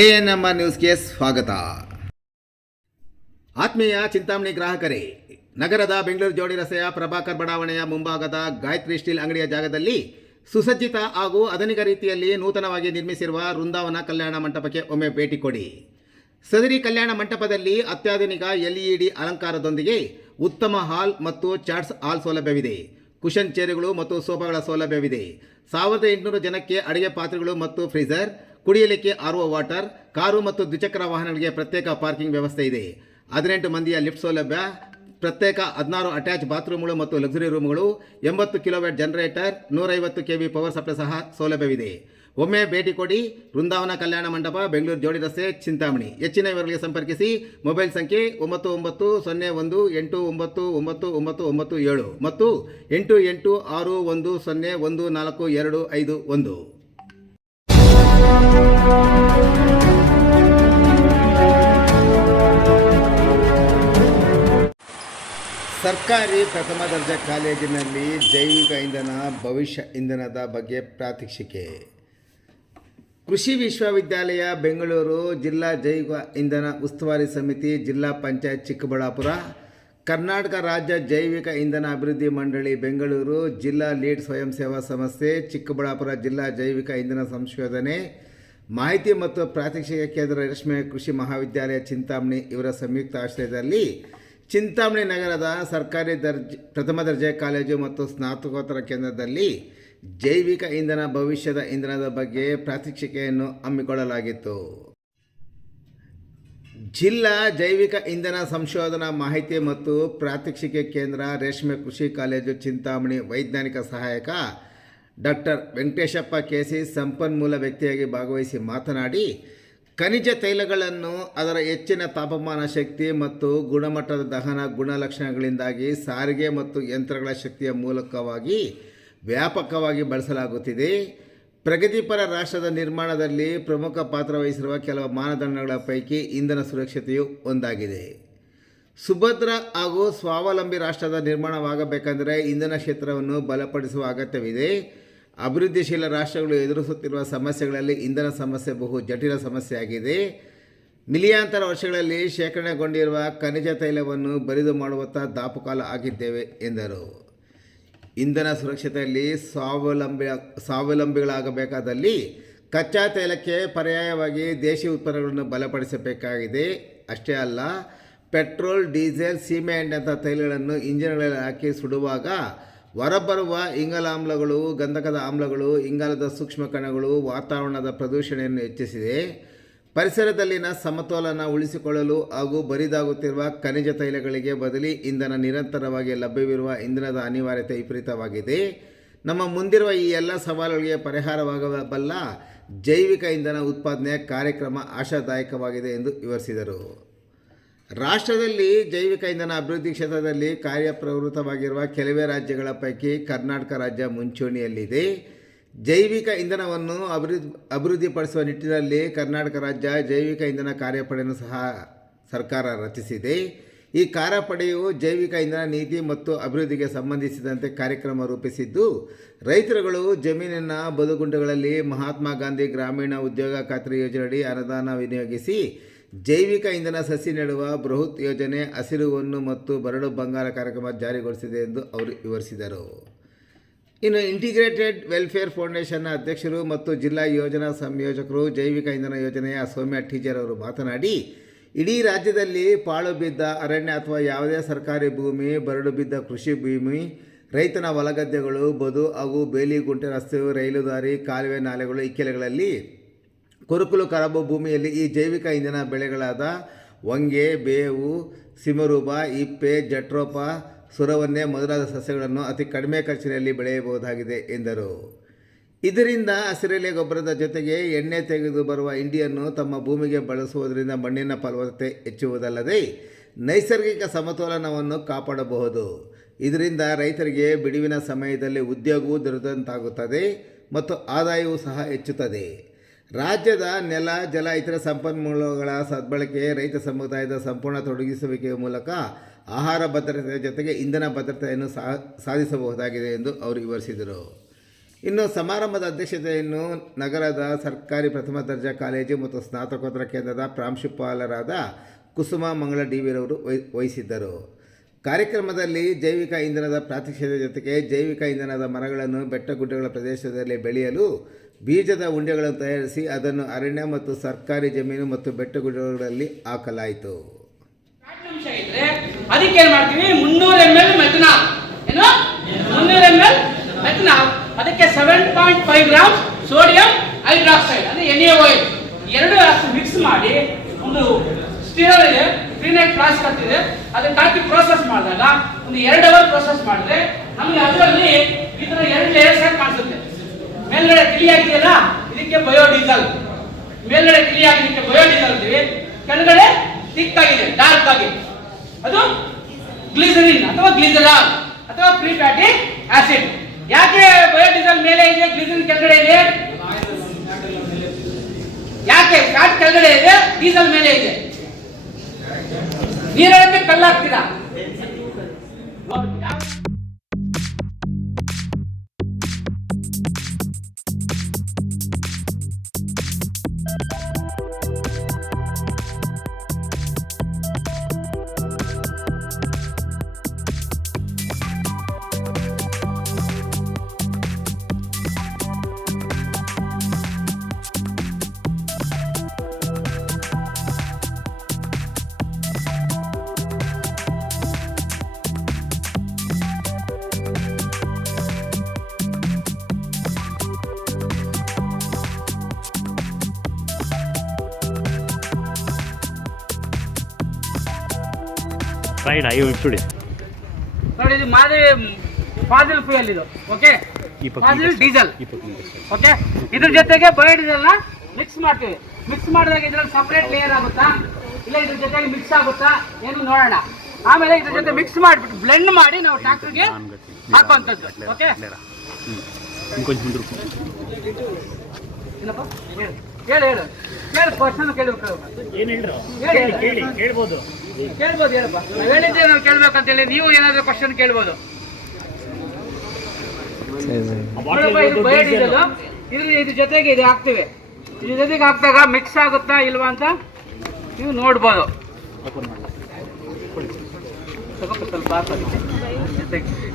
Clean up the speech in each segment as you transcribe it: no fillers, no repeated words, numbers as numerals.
ANMR ನ್ಯೂಸ್ಗೆ ಸ್ವಾಗತ. ಆತ್ಮೀಯ ಚಿಂತಾಮಣಿ ಗ್ರಾಹಕರೇ, ನಗರದ ಬೆಂಗಳೂರು ಜೋಡಿ ರಸ್ತೆಯ ಪ್ರಭಾಕರ್ ಬಡಾವಣೆಯ ಮುಂಭಾಗದ ಗಾಯತ್ರಿ ಸ್ಟೀಲ್ ಅಂಗಡಿಯ ಜಾಗದಲ್ಲಿ ಸುಸಜ್ಜಿತ ಹಾಗೂ ಆಧುನಿಕ ರೀತಿಯಲ್ಲಿ ನೂತನವಾಗಿ ನಿರ್ಮಿಸಿರುವ ವೃಂದಾವನ ಕಲ್ಯಾಣ ಮಂಟಪಕ್ಕೆ ಒಮ್ಮೆ ಭೇಟಿ ಕೊಡಿ. ಸದರಿ ಕಲ್ಯಾಣ ಮಂಟಪದಲ್ಲಿ ಅತ್ಯಾಧುನಿಕ LED ಅಲಂಕಾರದೊಂದಿಗೆ ಉತ್ತಮ ಹಾಲ್ ಮತ್ತು ಚಾಟ್ಸ್ ಹಾಲ್ ಸೌಲಭ್ಯವಿದೆ. ಕುಷನ್ ಚೇರುಗಳು ಮತ್ತು ಸೋಫಾಗಳ ಸೌಲಭ್ಯವಿದೆ. 1800 ಜನಕ್ಕೆ ಅಡುಗೆ ಪಾತ್ರೆಗಳು ಮತ್ತು ಫ್ರೀಜರ್, ಕುಡಿಯಲಿಕ್ಕೆ RO ವಾಟರ್, ಕಾರು ಮತ್ತು ದ್ವಿಚಕ್ರ ವಾಹನಗಳಿಗೆ ಪ್ರತ್ಯೇಕ ಪಾರ್ಕಿಂಗ್ ವ್ಯವಸ್ಥೆ ಇದೆ. 18 ಮಂದಿಯ ಲಿಫ್ಟ್ ಸೌಲಭ್ಯ, ಪ್ರತ್ಯೇಕ 16 ಅಟ್ಯಾಚ್ ಬಾತ್ರೂಮ್ಗಳು ಮತ್ತು ಲಕ್ಸುರಿ ರೂಮ್ಗಳು, 80 kilowatt generator, 150 kV power supply ಸಹ ಸೌಲಭ್ಯವಿದೆ. ಒಮ್ಮೆ ಭೇಟಿ ಕೊಡಿ. ವೃಂದಾವನ ಕಲ್ಯಾಣ ಮಂಟಪ, ಬೆಂಗಳೂರು ಜೋಡಿ ರಸ್ತೆ, ಚಿಂತಾಮಣಿ. ಹೆಚ್ಚಿನ ವಿವರಗಳಿಗೆ ಸಂಪರ್ಕಿಸಿ. ಮೊಬೈಲ್ ಸಂಖ್ಯೆ 9901199997 ಮತ್ತು 8861014251. ಸರ್ಕಾರಿ ಪ್ರಥಮ ದರ್ಜೆ ಕಾಲೇಜಿನಲ್ಲಿ ಜೈವಿಕ ಇಂಧನ ಭವಿಷ್ಯ ಇಂಧನದ ಬಗ್ಗೆ ಪ್ರಾತ್ಯಕ್ಷಿಕೆ. ಕೃಷಿ ವಿಶ್ವವಿದ್ಯಾಲಯ ಬೆಂಗಳೂರು, ಜಿಲ್ಲಾ ಜೈವಿಕ ಇಂಧನ ಉಸ್ತುವಾರಿ ಸಮಿತಿ, ಜಿಲ್ಲಾ ಪಂಚಾಯತ್ ಚಿಕ್ಕಬಳ್ಳಾಪುರ, ಕರ್ನಾಟಕ ರಾಜ್ಯ ಜೈವಿಕ ಇಂಧನ ಅಭಿವೃದ್ಧಿ ಮಂಡಳಿ ಬೆಂಗಳೂರು, ಜಿಲ್ಲಾ ಲೀಡ್ ಸ್ವಯಂ ಸೇವಾ ಸಂಸ್ಥೆ ಚಿಕ್ಕಬಳ್ಳಾಪುರ, ಜಿಲ್ಲಾ ಜೈವಿಕ ಇಂಧನ ಸಂಶೋಧನೆ ಮಾಹಿತಿ ಮತ್ತು ಪ್ರಾತ್ಯಕ್ಷಿಕೆ ಕೇಂದ್ರ, ರೇಷ್ಮೆ ಕೃಷಿ ಮಹಾವಿದ್ಯಾಲಯ ಚಿಂತಾಮಣಿ ಇವರ ಸಂಯುಕ್ತ ಆಶ್ರಯದಲ್ಲಿ ಚಿಂತಾಮಣಿ ನಗರದ ಸರ್ಕಾರಿ ಪ್ರಥಮ ದರ್ಜೆ ಕಾಲೇಜು ಮತ್ತು ಸ್ನಾತಕೋತ್ತರ ಕೇಂದ್ರದಲ್ಲಿ ಜೈವಿಕ ಇಂಧನ ಭವಿಷ್ಯದ ಇಂಧನದ ಬಗ್ಗೆ ಪ್ರಾತ್ಯಕ್ಷಿಕೆಯನ್ನು ಹಮ್ಮಿಕೊಳ್ಳಲಾಗಿತ್ತು. ಜಿಲ್ಲಾ ಜೈವಿಕ ಇಂಧನ ಸಂಶೋಧನಾ ಮಾಹಿತಿ ಮತ್ತು ಪ್ರಾತ್ಯಕ್ಷಿಕೆ ಕೇಂದ್ರ, ರೇಷ್ಮೆ ಕೃಷಿ ಕಾಲೇಜು ಚಿಂತಾಮಣಿ ವೈಜ್ಞಾನಿಕ ಸಹಾಯಕ ಡಾಕ್ಟರ್ ವೆಂಕಟೇಶಪ್ಪ KC ಸಂಪನ್ಮೂಲ ವ್ಯಕ್ತಿಯಾಗಿ ಭಾಗವಹಿಸಿ ಮಾತನಾಡಿ, ಖನಿಜ ತೈಲಗಳನ್ನು ಅದರ ಹೆಚ್ಚಿನ ತಾಪಮಾನ, ಶಕ್ತಿ ಮತ್ತು ಗುಣಮಟ್ಟದ ದಹನ ಗುಣಲಕ್ಷಣಗಳಿಂದಾಗಿ ಸಾರಿಗೆ ಮತ್ತು ಯಂತ್ರಗಳ ಶಕ್ತಿಯ ಮೂಲಕವಾಗಿ ವ್ಯಾಪಕವಾಗಿ ಬಳಸಲಾಗುತ್ತಿದೆ. ಪ್ರಗತಿಪರ ರಾಷ್ಟ್ರದ ನಿರ್ಮಾಣದಲ್ಲಿ ಪ್ರಮುಖ ಪಾತ್ರ ವಹಿಸಿರುವ ಕೆಲವು ಮಾನದಂಡಗಳ ಪೈಕಿ ಇಂಧನ ಸುರಕ್ಷತೆಯು ಒಂದಾಗಿದೆ. ಸುಭದ್ರ ಹಾಗೂ ಸ್ವಾವಲಂಬಿ ರಾಷ್ಟ್ರದ ನಿರ್ಮಾಣವಾಗಬೇಕೆಂದರೆ ಇಂಧನ ಕ್ಷೇತ್ರವನ್ನು ಬಲಪಡಿಸುವ ಅಗತ್ಯವಿದೆ. ಅಭಿವೃದ್ಧಿಶೀಲ ರಾಷ್ಟ್ರಗಳು ಎದುರಿಸುತ್ತಿರುವ ಸಮಸ್ಯೆಗಳಲ್ಲಿ ಇಂಧನ ಸಮಸ್ಯೆ ಬಹು ಜಟಿಲ ಸಮಸ್ಯೆಯಾಗಿದೆ. ಮಿಲಿಯಾಂತರ ವರ್ಷಗಳಲ್ಲಿ ಶೇಖರಣೆಗೊಂಡಿರುವ ಖನಿಜ ತೈಲವನ್ನು ಬರಿದು ಮಾಡುವತ್ತ ದಾಪುಕಾಲ ಆಗಿದ್ದೇವೆ ಎಂದರು. ಇಂಧನ ಸುರಕ್ಷತೆಯಲ್ಲಿ ಸ್ವಾವಲಂಬಿಗಳಾಗಬೇಕಾದಲ್ಲಿ ಕಚ್ಚಾ ತೈಲಕ್ಕೆ ಪರ್ಯಾಯವಾಗಿ ದೇಶಿ ಉತ್ಪನ್ನಗಳನ್ನು ಬಲಪಡಿಸಬೇಕಾಗಿದೆ. ಅಷ್ಟೇ ಅಲ್ಲ, ಪೆಟ್ರೋಲ್, ಡೀಸೆಲ್, ಸೀಮೆ ಎಣ್ಣೆಂಥ ತೈಲಗಳನ್ನು ಇಂಜಿನ್ಗಳಲ್ಲಿ ಹಾಕಿ ಸುಡುವಾಗ ಹೊರಬರುವ ಇಂಗಾಲಾಮ್ಲಗಳು, ಗಂಧಕದ ಆಮ್ಲಗಳು, ಇಂಗಾಲದ ಸೂಕ್ಷ್ಮ ಕಣಗಳು ವಾತಾವರಣದ ಪ್ರದೂಷಣೆಯನ್ನು ಹೆಚ್ಚಿಸಿದೆ. ಪರಿಸರದಲ್ಲಿನ ಸಮತೋಲನ ಉಳಿಸಿಕೊಳ್ಳಲು ಹಾಗೂ ಬರಿದಾಗುತ್ತಿರುವ ಖನಿಜ ತೈಲಗಳಿಗೆ ಬದಲಿ ಇಂಧನ ನಿರಂತರವಾಗಿ ಲಭ್ಯವಿರುವ ಇಂಧನದ ಅನಿವಾರ್ಯತೆ ವಿಪರೀತವಾಗಿದೆ. ನಮ್ಮ ಮುಂದಿರುವ ಈ ಎಲ್ಲ ಸವಾಲುಗಳಿಗೆ ಪರಿಹಾರವಾಗಬಲ್ಲ ಜೈವಿಕ ಇಂಧನ ಉತ್ಪಾದನೆಯ ಕಾರ್ಯಕ್ರಮ ಆಶಾದಾಯಕವಾಗಿದೆ ಎಂದು ವಿವರಿಸಿದರು. ರಾಷ್ಟ್ರದಲ್ಲಿ ಜೈವಿಕ ಇಂಧನ ಅಭಿವೃದ್ಧಿ ಕ್ಷೇತ್ರದಲ್ಲಿ ಕಾರ್ಯಪ್ರವೃತ್ತವಾಗಿರುವ ಕೆಲವೇ ರಾಜ್ಯಗಳ ಪೈಕಿ ಕರ್ನಾಟಕ ರಾಜ್ಯ ಮುಂಚೂಣಿಯಲ್ಲಿದೆ. ಜೈವಿಕ ಇಂಧನವನ್ನು ಅಭಿವೃದ್ಧಿಪಡಿಸುವ ನಿಟ್ಟಿನಲ್ಲಿ ಕರ್ನಾಟಕ ರಾಜ್ಯ ಜೈವಿಕ ಇಂಧನ ಕಾರ್ಯಪಡೆಯನ್ನು ಸಹ ಸರ್ಕಾರ ರಚಿಸಿದೆ. ಈ ಕಾರ್ಯಪಡೆಯು ಜೈವಿಕ ಇಂಧನ ನೀತಿ ಮತ್ತು ಅಭಿವೃದ್ಧಿಗೆ ಸಂಬಂಧಿಸಿದಂತೆ ಕಾರ್ಯಕ್ರಮ ರೂಪಿಸಿದ್ದು, ರೈತರುಗಳು ಜಮೀನಿನ ಬದುಗುಂಟುಗಳಲ್ಲಿ ಮಹಾತ್ಮ ಗಾಂಧಿ ಗ್ರಾಮೀಣ ಉದ್ಯೋಗ ಖಾತ್ರಿ ಯೋಜನೆಯಡಿ ಅನುದಾನ ವಿನಿಯೋಗಿಸಿ ಜೈವಿಕ ಇಂಧನ ಸಸಿ ನೆಡುವ ಬೃಹತ್ ಯೋಜನೆ ಹಸಿರು ಹೊನ್ನು ಮತ್ತು ಬರಡು ಬಂಗಾರ ಕಾರ್ಯಕ್ರಮ ಜಾರಿಗೊಳಿಸಿದೆ ಎಂದು ಅವರು ವಿವರಿಸಿದರು. ಇನ್ನು ಇಂಟಿಗ್ರೇಟೆಡ್ ವೆಲ್ಫೇರ್ ಫೌಂಡೇಶನ್ನ ಅಧ್ಯಕ್ಷರು ಮತ್ತು ಜಿಲ್ಲಾ ಯೋಜನಾ ಸಂಯೋಜಕರು ಜೈವಿಕ ಇಂಧನ ಯೋಜನೆಯ ಸೌಮ್ಯ ಟೀಚರ್ ಅವರು ಮಾತನಾಡಿ, ಇಡೀ ರಾಜ್ಯದಲ್ಲಿ ಪಾಳು ಬಿದ್ದ ಅರಣ್ಯ ಅಥವಾ ಯಾವುದೇ ಸರ್ಕಾರಿ ಭೂಮಿ, ಬರಡು ಬಿದ್ದ ಕೃಷಿ ಭೂಮಿ, ರೈತನ ಹೊಲಗದ್ದೆಗಳು, ಬದು ಹಾಗೂ ಬೇಲಿ ಗುಂಟೆ, ರಸ್ತೆಯು, ರೈಲು ದಾರಿ, ಕಾಲುವೆ, ನಾಲೆಗಳು, ಇಕ್ಕೆಲೆಗಳಲ್ಲಿ ಕೊರುಕಲು ಕರಬು ಭೂಮಿಯಲ್ಲಿ ಈ ಜೈವಿಕ ಇಂಧನ ಬೆಳೆಗಳಾದ ಹೊಂಗೆ, ಬೇವು, ಸಿಮರೂಪ, ಇಪ್ಪೆ, ಜಟ್ರೋಪ, ಸುರವನ್ನೇ ಮೊದಲಾದ ಸಸ್ಯಗಳನ್ನು ಅತಿ ಕಡಿಮೆ ಖರ್ಚಿನಲ್ಲಿ ಬೆಳೆಯಬಹುದಾಗಿದೆ ಎಂದರು. ಇದರಿಂದ ಹಸಿರೆಲೆ ಗೊಬ್ಬರದ ಜೊತೆಗೆ ಎಣ್ಣೆ ತೆಗೆದು ಬರುವ ಹಿಂಡಿಯನ್ನು ತಮ್ಮ ಭೂಮಿಗೆ ಬಳಸುವುದರಿಂದ ಮಣ್ಣಿನ ಫಲವತ್ತತೆ ಹೆಚ್ಚುವುದಲ್ಲದೆ ನೈಸರ್ಗಿಕ ಸಮತೋಲನವನ್ನು ಕಾಪಾಡಬಹುದು. ಇದರಿಂದ ರೈತರಿಗೆ ಬಿಡುವಿನ ಸಮಯದಲ್ಲಿ ಉದ್ಯೋಗವೂ ದೊರೆತಂತಾಗುತ್ತದೆ ಮತ್ತು ಆದಾಯವೂ ಸಹ ಹೆಚ್ಚುತ್ತದೆ. ರಾಜ್ಯದ ನೆಲ, ಜಲ, ಇತರ ಸಂಪನ್ಮೂಲಗಳ ಸದ್ಬಳಕೆ, ರೈತ ಸಮುದಾಯದ ಸಂಪೂರ್ಣ ತೊಡಗಿಸುವಿಕೆಯ ಮೂಲಕ ಆಹಾರ ಭದ್ರತೆಯ ಜೊತೆಗೆ ಇಂಧನ ಭದ್ರತೆಯನ್ನು ಸಾಧಿಸಬಹುದಾಗಿದೆ ಎಂದು ಅವರು ವಿವರಿಸಿದರು. ಇನ್ನು ಸಮಾರಂಭದ ಅಧ್ಯಕ್ಷತೆಯನ್ನು ನಗರದ ಸರ್ಕಾರಿ ಪ್ರಥಮ ದರ್ಜಾ ಕಾಲೇಜು ಮತ್ತು ಸ್ನಾತಕೋತ್ತರ ಕೇಂದ್ರದ ಪ್ರಾಂಶುಪಾಲರಾದ ಕುಸುಮ ಮಂಗಳ ಡಿವಿರವರು ವಹಿಸಿದ್ದರು. ಕಾರ್ಯಕ್ರಮದಲ್ಲಿ ಜೈವಿಕ ಇಂಧನದ ಪ್ರಾತ್ಯಕ್ಷಿಕೆ ಜೊತೆಗೆ ಜೈವಿಕ ಇಂಧನದ ಮರಗಳನ್ನು ಬೆಟ್ಟಗುಡ್ಡಗಳ ಪ್ರದೇಶದಲ್ಲಿ ಬೆಳೆಯಲು ಬೀಜದ ಉಂಡೆಗಳನ್ನು ತಯಾರಿಸಿ ಅದನ್ನು ಅರಣ್ಯ ಮತ್ತು ಸರ್ಕಾರಿ ಜಮೀನು ಮತ್ತು ಬೆಟ್ಟಗುಡ್ಡಗಳಲ್ಲಿ ಹಾಕಲಾಯಿತು. ಅದಕ್ಕೆ ಏನು ಮಾಡ್ತೀವಿ, 300 ml ಮೆಥನಾಲ್, ಏನು 300 ml ಮೆಥನಾಲ್, ಅದಕ್ಕೆ 7.5 ಗ್ರಾಮ್ ಸೋಡಿಯಂ ಹೈಡ್ರಾಕ್ಸೈಡ್ ಅಂದರೆ NaOH ಎರಡು ಮಿಕ್ಸ್ ಮಾಡಿ ಒಂದು ಸ್ಟಿರರ್ ಇದೆ, ಫ್ರೀನೈಟ್ ಫ್ಲಾಸ್ಕ್ ಅಂತಿದೆ, ಅದಕ್ಕೆ ಹಾಕಿ ಪ್ರೋಸೆಸ್ ಮಾಡಿದಾಗ ಒಂದು 2 ಅವರ್ ಪ್ರೋಸೆಸ್ ಮಾಡಿದ್ರೆ ನಮಗೆ ಅದರಲ್ಲಿ ಈ ಥರ 2 ಲೇಯರ್ಸ್ ಆಗಿ ಕಾಣಿಸುತ್ತೆ. ಮೇಲ್ಗಡೆ ತಿಳಿಯಾಗಿದೆಯಲ್ಲ, ಇದಕ್ಕೆ ಬಯೋಡೀಸೆಲ್, ಮೇಲ್ಗಡೆ ತಿಳಿಯಾಗಿದ್ದಕ್ಕೆ ಬಯೋಡೀಸೆಲ್ ಅಂತೀವಿ, ಕೆಳಗಡೆ ಥಿಕ್ ಆಗಿದೆ, ಡಾರ್ಕ್ ಆಗಿ ಅದು ಗ್ಲಿಸರಿನ್ ಅಥವಾ ಗ್ಲಿಸರಾಲ್ ಅಥವಾ ಫ್ರೀ ಫ್ಯಾಟಿ ಆಸಿಡ್. ಯಾಕೆ ಬಯೋಡೀಸೆಲ್ ಮೇಲೆ ಇದೆ, ಗ್ಲಿಸರಿನ್ ಕೆಳಗಡೆ ಇದೆ? ಯಾಕೆ ಫ್ಯಾಟ್ ಕೆಳಗಡೆ ಇದೆ, ಡೀಸೆಲ್ ಮೇಲೆ ಇದೆ? ನೀರಕ್ಕೆ ಕಲ್ಲಾಗ್ತೀರಾ? ರೈಟ್ ಇಟ್ಬಿಡಿ ನೋಡಿ, ಇದು ಮಾದರಿ ಫಾಸಿಲ್ ಫ್ಯೂಯಲ್, ಇದು ಓಕೆ, ಫಾಸಿಲ್ ಡೀಸೆಲ್ ಓಕೆ. ಇದ್ರ ಜೊತೆಗೆ ಬಯೋಡೀಸೆಲ್ ನ ಮಿಕ್ಸ್ ಮಾಡ್ತೀವಿ. ಮಿಕ್ಸ್ ಮಾಡಿದಾಗ ಇದ್ರಲ್ಲಿ ಸಪರೇಟ್ ಲೇಯರ್ ಆಗುತ್ತಾ ಇಲ್ಲ ಇದ್ರ ಜೊತೆಗೆ ಮಿಕ್ಸ್ ಆಗುತ್ತಾ ಏನು ನೋಡೋಣ. ಆಮೇಲೆ ಇದ್ರ ಜೊತೆ ಮಿಕ್ಸ್ ಮಾಡಿಬಿಟ್ಟು ಬ್ಲೆಂಡ್ ಮಾಡಿ ನಾವು ಟ್ರಾಕ್ಟರ್ಗೆ ಹಾಕುವಂಥದ್ದು ಓಕೆ. ಏನಪ್ಪ ಹೇಳು ಹೇಳು ಹೇಳು ಕ್ವಶನ್ ಕೇಳಬೇಕು. ಕೇಳ್ಬೋದು ಹೇಳಪ್ಪ, ನಾವು ಹೇಳಿದ್ದೆ ನಾವು ಕೇಳ್ಬೇಕಂತೇಳಿ, ನೀವು ಏನಾದರೂ ಕ್ವಶನ್ ಕೇಳ್ಬೋದು. ಇದು ಬಯೋಡೀಸೆಲ್, ಇದ್ರ ಜೊತೆಗೆ ಇದು ಹಾಕ್ತಿವಿ. ಇದ್ರ ಜೊತೆಗೆ ಹಾಕಿದಾಗ ಮಿಕ್ಸ್ ಆಗುತ್ತಾ ಇಲ್ವಾ ಅಂತ ನೀವು ನೋಡ್ಬೋದು.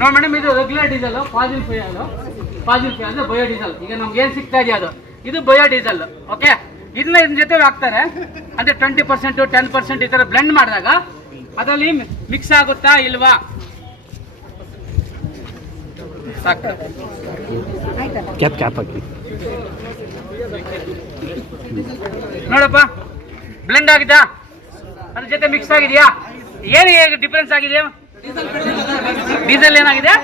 ನೋಡಿ ಮೇಡಮ್, ಇದು ರೆಗ್ಯುಲರ್ ಡೀಸೆಲ್, ಫಾಸಿಲ್ ಫ್ಯೂಯಲ್ ಅಂದ್ರೆ ಬಯೋಡೀಸೆಲ್. ಈಗ ನಮ್ಗೆ ಏನ್ ಸಿಗ್ತಾ ಇದೆಯಾ ಇದು ಬಯೋಡೀಸೆಲ್ ಓಕೆ. ಇದನ್ನ ಇದ್ರ ಜೊತೆ ಹಾಕ್ತಾರೆ ಅಂದ್ರೆ 20% 10% ಈ ತರ ಬ್ಲೆಂಡ್ ಮಾಡಿದಾಗ ಅದರಲ್ಲಿ ಮಿಕ್ಸ್ ಆಗುತ್ತಾ ಇಲ್ವಾ ನೋಡಪ್ಪ, ಬ್ಲೆಂಡ್ ಆಗಿದಾ, ಅದ್ರ ಜೊತೆ ಮಿಕ್ಸ್ ಆಗಿದೆಯಾ, ಏನು ಡಿಫ್ರೆನ್ಸ್ ಆಗಿದೆ? ಡೀಸೆಲ್ ಏನಾಗಿದೆ,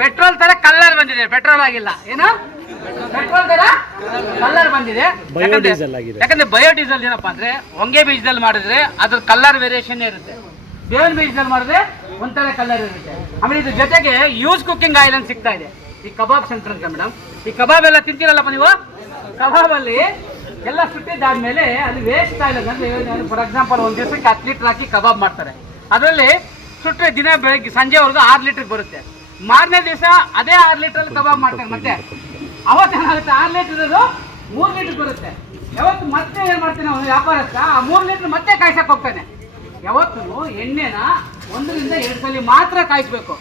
ಪೆಟ್ರೋಲ್ ತರ ಕಲರ್ ಬಂದಿದೆ, ಪೆಟ್ರೋಲ್ ಆಗಿಲ್ಲ, ಏನು ಪೆಟ್ರೋಲ್ ತರ ಕಲರ್ ಬಂದಿದೆ. ಯಾಕಂದ್ರೆ ಬಯೋಡೀಸೆಲ್ ಏನಪ್ಪಾ ಅಂದ್ರೆ ಹೊಂಗೆ ಬೀಜದಲ್ಲಿ ಮಾಡಿದ್ರೆ ಅದ್ರ ಕಲರ್ ವೇರಿಯೇಷನ್ ಇರುತ್ತೆ, ಬೇವಿನ ಬೀಜದಲ್ಲಿ ಮಾಡಿದ್ರೆ ಒಂಥರ ಕಲರ್ ಇರುತ್ತೆ. ಆಮೇಲೆ ಇದ್ರ ಜೊತೆಗೆ ಯೂಸ್ ಕುಕಿಂಗ್ ಆಯಿಲ್ ಅಂತ ಸಿಗ್ತಾ ಇದೆ ಈ ಕಬಾಬ್ ಸೆಂಟರ್ ಅಂತ ಮೇಡಮ್. ಈ ಕಬಾಬ್ ಎಲ್ಲ ತಿಂತೀರಲ್ಲಪ್ಪ ನೀವು, ಕಬಾಬ್ ಅಲ್ಲಿ ಎಲ್ಲ ಸುಟ್ಟಿದ್ದಾದ್ಮೇಲೆ ಅಲ್ಲಿ ವೇಸ್ಟ್ ಆಯಿಲ್ ಅಂದ್ರೆ ಫಾರ್ ಎಕ್ಸಾಂಪಲ್ ಒಂದ್ ದಿವಸಕ್ಕೆ 10 ಲೀಟರ್ ಹಾಕಿ ಕಬಾಬ್ ಮಾಡ್ತಾರೆ. ಅದರಲ್ಲಿ ಸುಟ್ಟರೆ ದಿನ ಬೆಳಗ್ಗೆ ಸಂಜೆವರೆಗೂ 6 ಲೀಟರ್ ಬರುತ್ತೆ. ಮಾರನೇ ದಿವಸ ಅದೇ 6 ಲೀಟರ್ ಕಬಾಬ್ ಮಾಡ್ತಾರೆ. ಮತ್ತೆ ಅವತ್ತೇನಾಗುತ್ತೆ, 6 ಲೀಟರ್ ಇರೋದು 3 ಲೀಟರ್ ಬರುತ್ತೆ. ಯಾವತ್ತು ಮತ್ತೆ ಏನ್ ಮಾಡ್ತಾನೆ ಅವನು ವ್ಯಾಪಾರಸ್ಥ, ಆ 3 ಲೀಟರ್ ಮತ್ತೆ ಕಾಯ್ಸಕ್ ಹೋಗ್ತಾನೆ. ಯಾವತ್ತು ಎಣ್ಣೆನ 1 ರಿಂದ 2 ಸಲ ಮಾತ್ರ ಕಾಯಿಸ್ಬೇಕು.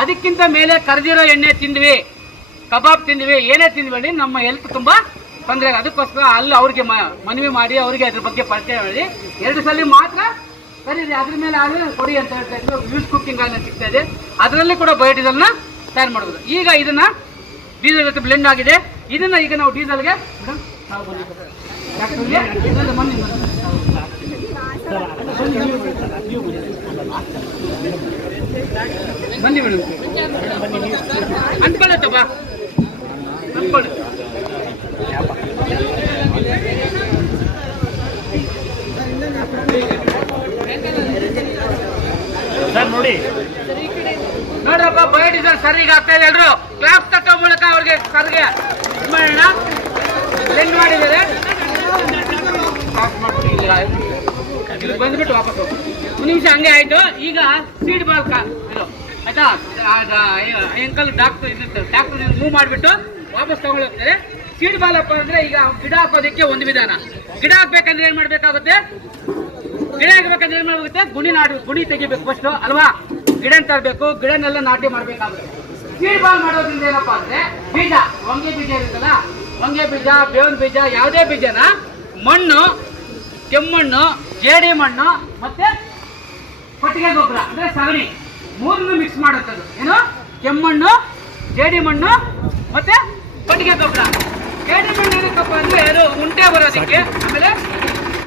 ಅದಕ್ಕಿಂತ ಮೇಲೆ ಕರೆದಿರೋ ಎಣ್ಣೆ ತಿಂದ್ವಿ, ಕಬಾಬ್ ತಿಂದ್ವಿ, ಏನೇ ತಿಂದ್ವಿ, ನಮ್ಮ ಹೆಲ್ತ್ ತುಂಬಾ ತೊಂದರೆ. ಅದಕ್ಕೋಸ್ಕರ ಅಲ್ಲಿ ಅವ್ರಿಗೆ ಮನವಿ ಮಾಡಿ ಅವರಿಗೆ ಅದ್ರ ಬಗ್ಗೆ ಪರಿಚಯ ಮಾಡಿ 2 ಸಲ ಮಾತ್ರ ಕರೀರಿ, ಅದ್ರ ಮೇಲೆ ಆದ್ರೆ ಕೊಡಿ ಅಂತ ಹೇಳ್ತಾ ಇದ್ರು. ಯೂಸ್ ಕುಕಿಂಗ್ ಆಯಿಲ್ ಸಿಗ್ತಾ ಇದೆ, ಅದರಲ್ಲಿ ಕೂಡ ಬಯೋಡೀಸೆಲ್ ನ ತಯಾರು ಮಾಡಬಹುದು. ಈಗ ಇದನ್ನ ಡೀಸೆಲ್ ಜೊತೆ ಬ್ಲೆಂಡ್ ಆಗಿದೆ. ಇದನ್ನ ಈಗ ನಾವು ಡೀಸೆಲ್ಗೆ ಬನ್ನಿ ಮೇಡಮ್, ಅಂದ್ಕೊಳ್ಳುತ್ತಪ್ಪ ಅಂದ್ಕೊಳ್ಳಿ. ಸರ್ ನೋಡಿ ನೋಡ್ರಪ್ಪ, ಬಯೋಡೀಸೆಲ್ ಸರ್ ಈಗ ಆಗ್ತಾ ಇದೆ. ಎಲ್ರು ಕ್ಲಾಸ್ ತಟ್ಟೋ ಮೂಲಕ ಅವ್ರಿಗೆ ಸರ್ಗೆ ಮಾಡೋಣ. ಬ್ಲೆಂಡ್ ಮಾಡಿದ್ದಾರೆ, ಬಂದ್ಬಿಟ್ಟು ವಾಪಸ್ 1 ನಿಮಿಷ ಹಂಗೆ ಆಯ್ತು. ಈಗ ಸೀಡ್ ಬಾಲ್ ಇದು ಆಯ್ತಾ? ಅಂಕಲ್ ಟ್ಯಾಕ್ಟರ್ ಮೂವ್ ಮಾಡಿಬಿಟ್ಟು ವಾಪಸ್ ತಗೊಂಡು ಹೋಗ್ತಾರೆ. ಸೀಡ್ ಬಾಲ್ ಅಪ್ಪ ಅಂದ್ರೆ ಈಗ ಗಿಡ ಹಾಕೋದಕ್ಕೆ ಒಂದು ವಿಧಾನ. ಗಿಡ ಹಾಕ್ಬೇಕಂದ್ರೆ ಏನ್ ಮಾಡ್ಬೇಕಾಗುತ್ತೆ? ಗಿಡ ಹಾಕ್ಬೇಕಂದ್ರೆ ಏನ್ ಮಾಡ್ಬೇಕಾಗುತ್ತೆ? ಗುಣಿ ತೆಗಿಬೇಕು ಫಸ್ಟ್ ಅಲ್ವಾ? ಗಿಡ ತರಬೇಕು, ಗಿಡನೆಲ್ಲ ನಾಟಿ ಮಾಡ್ಬೇಕಾಗುತ್ತೆ. ಸೀಡ್ ಬಾಲ್ ಮಾಡೋದ್ರಿಂದ ಏನಪ್ಪಾ ಅಂದ್ರೆ ಬೀಜ, ಹೊಂಗೆ ಬೀಜ ಇರುತ್ತಲ್ಲ, ಹೊಂಗೆ ಬೀಜ, ಬೇವಿನ ಬೀಜ, ಯಾವುದೇ ಬೀಜನ ಮಣ್ಣು, ಕೆಮ್ಮಣ್ಣು, ಜೇಡಿ ಮಣ್ಣು ಮತ್ತೆ ಕೊಟ್ಟಿಗೆ ಗೊಬ್ಬರ ಅಂದ್ರೆ ಸಗಣಿ ಮೂರನ್ನು ಮಿಕ್ಸ್ ಮಾಡುತ್ತದೆ. ಏನು? ಕೆಮ್ಮಣ್ಣು, ಜೇಡಿ ಮಣ್ಣು ಮತ್ತೆ ಕೊಟ್ಟಿಗೆ ಗೊಬ್ಬರ. ಜೇಡಿ ಮಣ್ಣು ಏನಕ್ಕಪ್ಪ ಅಂದ್ರೆ ಅದು ಉಂಟೆ ಬರೋದಕ್ಕೆ, ಆಮೇಲೆ